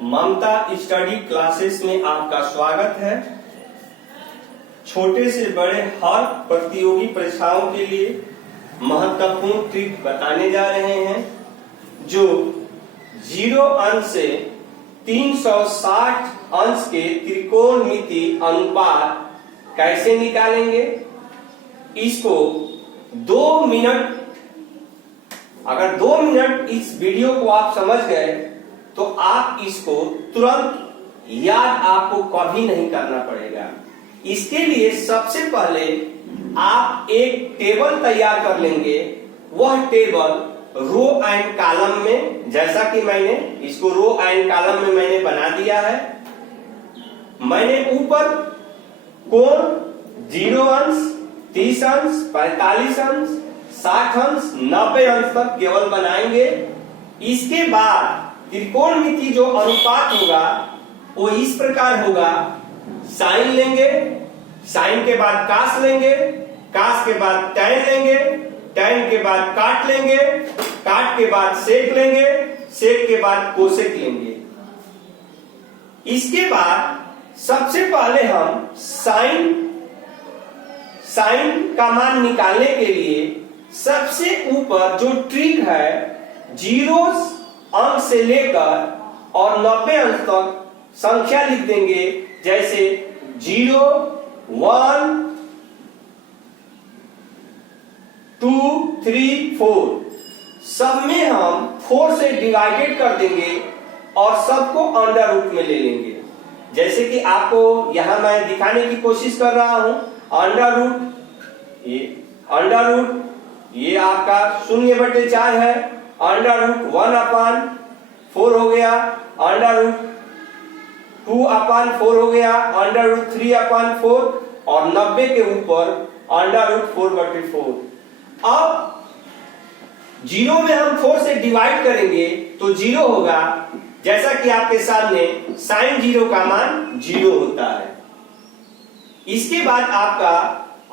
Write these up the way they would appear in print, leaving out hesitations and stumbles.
ममता study classes में आपका स्वागत है। छोटे से बड़े हर प्रतियोगी परीक्षाओं के लिए महत्वपूर्ण ट्रिक बताने जा रहे हैं, जो 0 अंश से 360 अंश के त्रिकोणमिति अनुपात कैसे निकालेंगे। इसको 2 मिनट, अगर 2 मिनट इस वीडियो को आप समझ गए तो आप इसको तुरंत याद आपको कभी नहीं करना पड़ेगा। इसके लिए सबसे पहले आप एक टेबल तैयार कर लेंगे। वह टेबल रो एंड कॉलम में, जैसा कि मैंने इसको रो एंड कॉलम में मैंने बना दिया है। मैंने ऊपर कोण 0 अंश, 30 अंश, 45 अंश, 60 अंश, 90 अंश तक केवल बनाएंगे। इसके बाद त्रिकोणमिति जो अनुपात होगा वो इस प्रकार होगा। साइन लेंगे, साइन के बाद कास लेंगे, कास के बाद टैन लेंगे, टैन के बाद काट लेंगे, काट के बाद सेक लेंगे, सेक के बाद कोसेक लेंगे। इसके बाद सबसे पहले हम साइन का मान निकालने के लिए सबसे ऊपर जो ट्रिक है, 0 अंश से लेकर और 90 अंश तक संख्या लिख देंगे। जैसे 0, 1, 2, 3, 4, सब में हम 4 से डिवाइडेड कर देंगे और सबको अंडर रूट में ले लेंगे। जैसे कि आपको यहां मैं दिखाने की कोशिश कर रहा हूं। अंडर रूट, ये आपका 0/4 है। अंडर रूट 1/4 हो गया, अंडर रूट 2/4 हो गया, अंडर रूट 3/4 और 90 के ऊपर अंडर रूट 4/4। अब 0 में हम 4 से डिवाइड करेंगे तो 0 होगा। जैसा कि आपके सामने साइन 0 का मान 0 होता है। इसके बाद आपका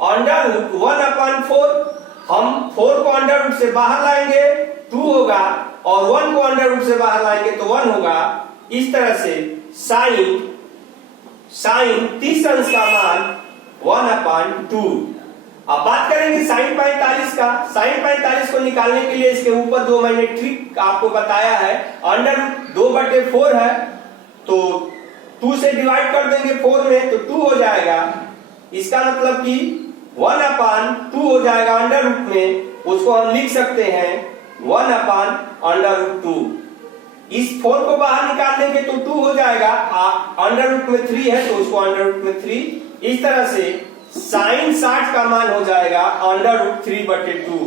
अंडर रूट 1/4, हम 4 को अंडर रूट से बाहर लाएंगे 2 होगा, और 1 को अंडर रूट से बाहर लाएंगे तो 1 होगा। इस तरह से साइन 30 अंश का मान 1/2। अब बात करेंगे साइन 45 का। साइन 45 को निकालने के लिए इसके ऊपर 2 मैंने ट्रिक आपको बताया है। अंडर रूट 2/4 है तो 2 से डिवाइड कर देंगे 4 में तो 2 हो जाएगा। इसका मतलब कि 1/2 हो जाएगा अंडर रूट में। उसको हम लिख सकते हैं 1/√2। इस 4 को बाहर निकाल देंगे तो 2 हो जाएगा। अंडर रूट में 3 है तो उसको अंडर रूट में 3। इस तरह से साइन 60 का मान हो जाएगा अंडर रूट 3/2।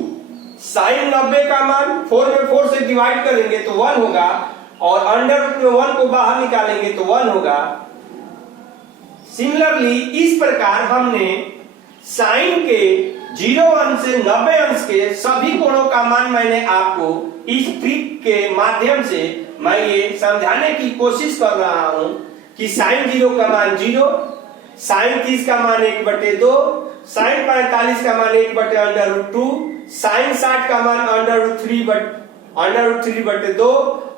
साइन 90 का मान 4 में 4 से डिवाइड करेंगे तो 1 होगा, और अंडर रूट में 1 को बाहर निकालेंगे तो 1 होगा। सिमिलरली इस प्रकार हमने साइन के 0 अंश से 90 अंश के सभी कोणों का मान मैंने आपको इस ट्रिक के माध्यम से मैं ये समझाने की कोशिश कर रहा हूं कि साइन 0 का मान 0, साइन 30 का मान 1/2, साइन 45 का मान 1/√2, साइन 60 का मान √3/2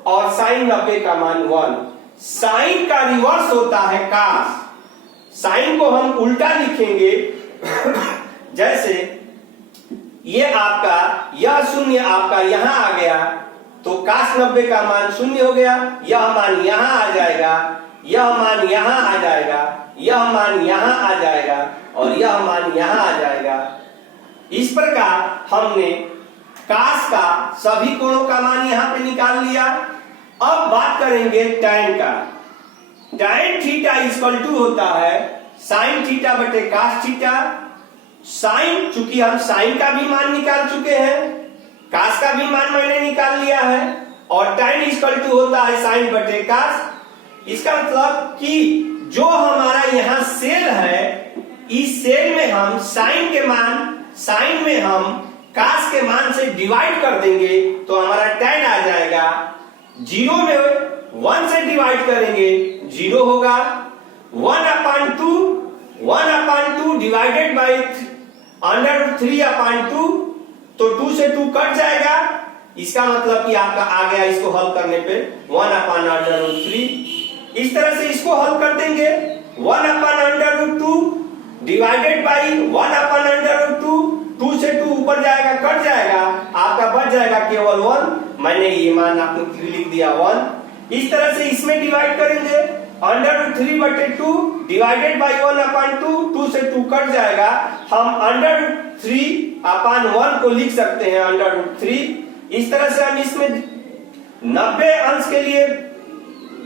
और साइन 90 का मान 1। साइन का रिवर्स होता है कास। साइन को हम उल्टा लिखेंगे। जैसे ये आपका यह 0 आपका यहां आ गया तो काश 90 का मान 0 हो गया। यह मान यहां आ जाएगा, यह मान यहां आ जाएगा, यह मान यहां आ जाएगा और यह मान यहां आ जाएगा। इस प्रकार हमने काश का सभी कोणों का मान यहां पे निकाल लिया। अब बात करेंगे टैन का। टैन थीटा इक्वल टू होता है साइन थीटा बटे कास थीटा। साइन, चूंकि हम साइन का भी मान निकाल चुके हैं, कास का भी मान मैंने निकाल लिया है, और टैन इक्वल टू होता है साइन बटे कास। इसका मतलब कि जो हमारा यहाँ सेल है, इस सेल में हम साइन में हम कास के मान से डिवाइड कर देंगे तो हमारा टैन आ जाएगा। 0 में 1 से डिवाइड करेंगे 0 होगा। 1/2 डिवाइडेड बाई अंडर 3/2 तो 2 से 2 कट जाएगा। इसका मतलब कि आपका आ गया, इसको हल करने पे 1/√3 इस तरह से इसको हल कर देंगे। 1/√2 डिवाइडेड बाई 1/√2, 2 से 2 ऊपर जाएगा कट जाएगा, आपका बच जाएगा केवल 1। मैंने ये मान आपको लिख दिया 1। इस तरह से इसमें डिवाइड करेंगे √3/2 डिवाइडेड बाई 1/2, 2 से 2 कट जाएगा, हम √3/1 को लिख सकते हैं √3। इस तरह से हम इसमें 90 अंश के लिए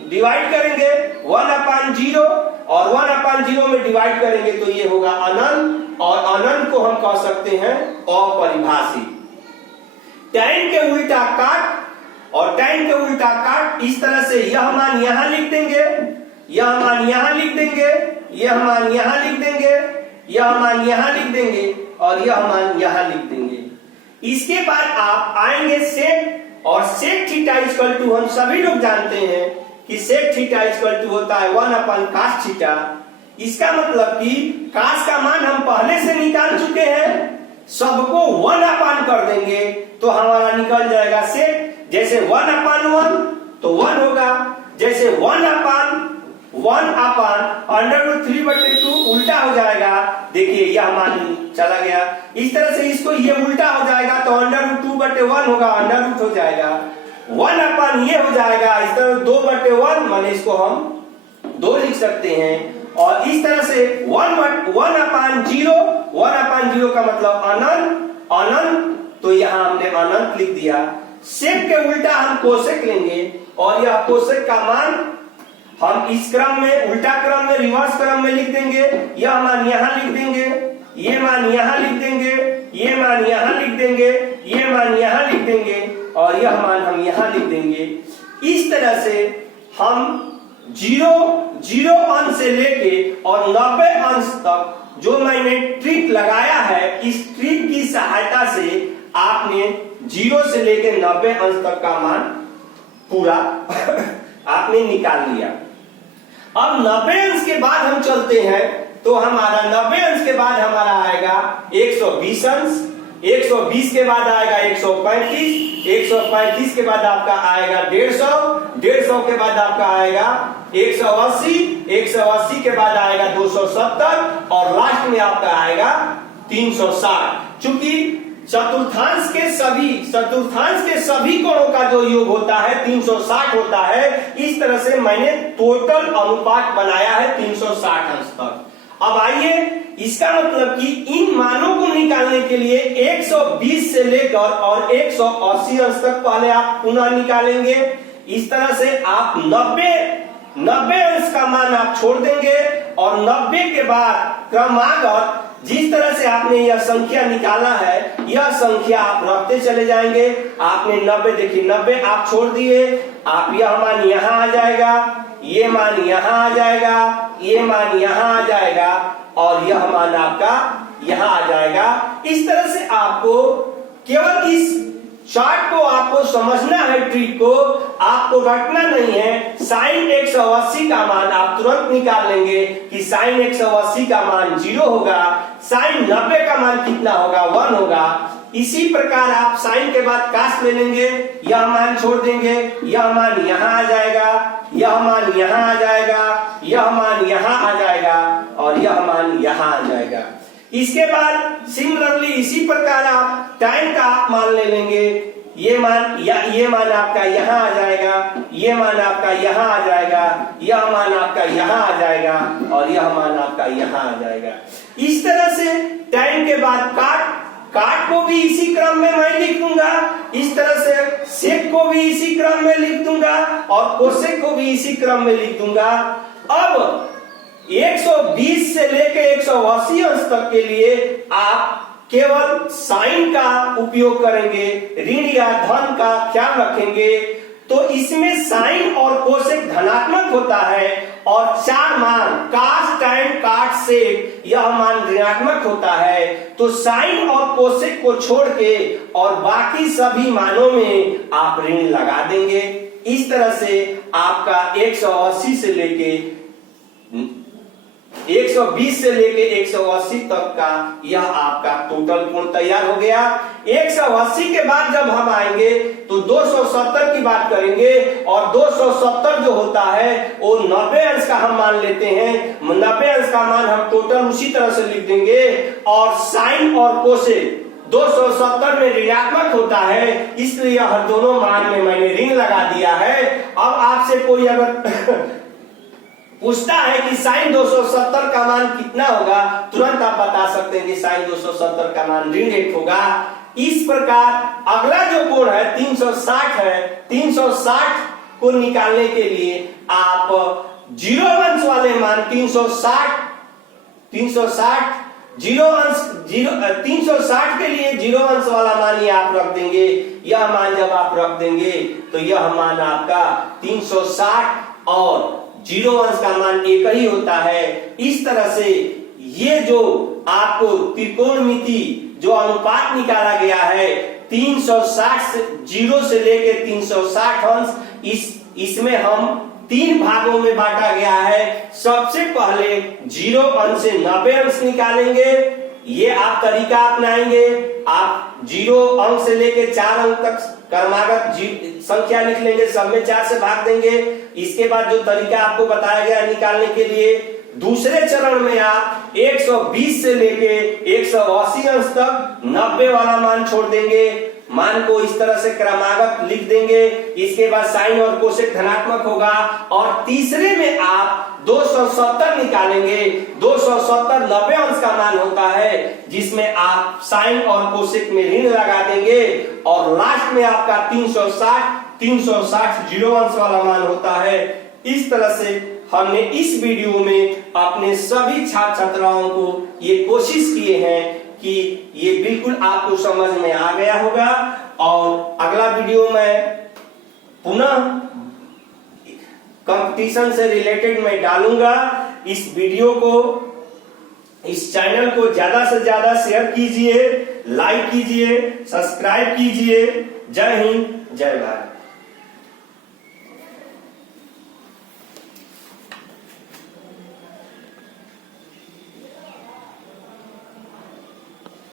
डिवाइड करेंगे 1/0 और 1/0 में डिवाइड करेंगे तो ये होगा अनंत, और अनंत को हम कह सकते हैं अपरिभाषित। tan के उल्टा काट और tan के उल्टा काट, इस तरह से यह मान यहां लिख देंगे, यह मान यहां लिख देंगे, यह मान यहां लिख देंगे, यह मान यहां लिख देंगे और यह मान यहां लिख देंगे। इसके बाद आप आएंगे सेक, और सेक थीटा इक्वल टू हम सभी लोग जानते हैं कि सेक थीटा इक्वल टू होता है 1/cos थीटा। इसका मतलब कि कास का मान हम पहले से निकाल चुके हैं, सबको 1/1 कर देंगे तो हमारा निकल जाएगा सेक। जैसे 1/1 तो 1 होगा, जैसे 1/√3/2 उल्टा हो जाएगा, देखिए यह मान चला गया। इस तरह से इसको ये उल्टा हो जाएगा तो √2/1 होगा, अंडर हो जाएगा, 1/, ये हो जाएगा, इस तरह 2/1 माने इसको हम 2 लिख सकते हैं। और इस तरह से 1/0 का मतलब अनंत, अनंत, तो यहां हमने अनंत लिख दिया। सेक के उल्टा हम कोसेक लेंगे और यह कोसेक का मान हम इस क्रम में, उल्टा क्रम में, रिवर्स क्रम में लिख देंगे। यह मान यहां लिख देंगे, ये मान यहां लिख देंगे, ये मान यहां लिख देंगे, ये मान यहां लिख देंगे और यह मान हम यहां लिख देंगे। इस तरह से हम 0 अंश से लेके और 90 अंश तक जो मैंने ट्रिक लगाया है, इस ट्रिक की सहायता से आपने 0 से लेके 90 अंश तक का मान पूरा आपने निकाल लिया। अब 90 अंश के बाद हम चलते हैं तो हमारा 90 अंश के बाद हमारा आएगा 120 अंश, 120 के बाद आएगा 135, 135 के बाद आपका आएगा 150, 150 के बाद आपका आएगा 180, 180 के बाद आएगा 270 और लास्ट में आपका आएगा 360। चूंकि चतुर्थांश के सभी कोणों का जो योग होता है 360 होता है, इस तरह से मैंने टोटल अनुपात बनाया है 360 अंश तक। अब आइए, इसका मतलब कि इन मानों को निकालने के लिए 120 से लेकर और 180 अंश तक पहले आप पुनः निकालेंगे। इस तरह से आप 90 अंश का मान आप छोड़ देंगे और 90 के बाद क्रमागत जिस तरह से आपने यह संख्या निकाला है, यह संख्या आप रखते चले जाएंगे। आपने 90, देखिए 90 आप छोड़ दिए, आप यह मान यहां आ जाएगा, ये मान यहां आ जाएगा, ये मान यहां आ जाएगा और यह मान आपका यहां आ जाएगा। इस तरह से आपको केवल इस चार्ट को आपको समझना है, ट्रिक को आपको रटना नहीं है। साइन 180 का मान आप तुरंत निकाल लेंगे कि साइन 180 का मान 0 होगा, साइन 90 का मान कितना होगा, 1 होगा। इसी प्रकार आप साइन के बाद कास ले लेंगे, यह मान छोड़ देंगे, यह मान यहां आ जाएगा, यह मान यहां आ जाएगा, यह मान यहां आ जाएगा और यह मान यहां आ जाएगा। इसके बाद सिमिलरली इसी प्रकार आप टाइम का मान ले लेंगे, ये मान आपका यहां आ जाएगा, ये मान आपका यहां आ जाएगा, यह मान आपका यहां आ जाएगा और यह मान आपका यहां आ जाएगा। इस तरह से टाइम के बाद काट को भी इसी क्रम में मैं लिख दूंगा, इस तरह से सेक को भी इसी क्रम में लिख दूंगा और कोसेक को भी इसी क्रम में लिख दूंगा। अब 120 से लेकर 180 अंश तक के लिए आप केवल साइन का उपयोग करेंगे, ऋण या धन का ख्याल रखेंगे। तो इसमें साइन और कोसेक धनात्मक होता है और 4 मान कास, टाइम, काट, सेक यह मान ऋणात्मक होता है। तो साइन और कोसेक को छोड़ के और बाकी सभी मानों में आप ऋण लगा देंगे। इस तरह से आपका 180 से लेके 120 से लेके 180 तक का यह आपका टोटल कोण तैयार हो गया। 180 के बाद जब हम आएंगे तो 270 की बात करेंगे और 270 जो होता है वो 90 अंश का हम मान लेते हैं। 90 अंश का मान हम टोटल उसी तरह से लिख देंगे और साइन और कोसेक 270 में ऋणात्मक होता है, इसलिए हर दोनों मान में मैंने ऋण लगा दिया है। अब आपसे कोई अगर पूछता है कि साइन 270 का मान कितना होगा, तुरंत आप बता सकते हैं कि साइन 270 का मान ऋण 1 होगा। इस प्रकार अगला जो कोण है 360 है, 360 को निकालने के लिए आप जीरो अंश वाले मान 360 जीरो अंश 360 के लिए जीरो अंश वाला मान ही आप रख देंगे। यह मान जब आप रख देंगे तो यह मान आपका 360 और जीरो अंश का मान एक ही होता है। इस तरह से ये जो आपको त्रिकोणमिति जो अनुपात निकाला गया है 360 से जीरो से लेके 360 अंश, इसमें हम 3 भागों में बांटा गया है। सबसे पहले जीरो अंश से 90 अंश निकालेंगे, ये आप तरीका अपनाएंगे। आप जीरो अंक से लेके 4 अंक तक क्रमागत संख्या लिख लेंगे, सब में 4 से भाग देंगे। इसके बाद जो तरीका आपको बताया गया निकालने के लिए, दूसरे चरण में आप 120 से लेके 180 अंश तक 90 वाला मान छोड़ देंगे, मान को इस तरह से क्रमागत लिख देंगे। इसके बाद साइन और कोसेक धनात्मक होगा और तीसरे में आप 270 निकालेंगे। 270 90 अंश का मान होता है, जिसमें आप साइन और कोसेक में ऋण लगा देंगे और लास्ट में आपका 360 जीरो अंश वाला मान होता है। इस तरह से हमने इस वीडियो में अपने सभी छात्र छात्राओं को ये कोशिश किए हैं कि ये बिल्कुल आपको समझ में आ गया होगा। और अगला वीडियो में पुनः कंपटीशन से रिलेटेड मैं डालूंगा। इस वीडियो को, इस चैनल को ज्यादा से ज्यादा शेयर कीजिए, लाइक कीजिए, सब्सक्राइब कीजिए। जय हिंद, जय भारत।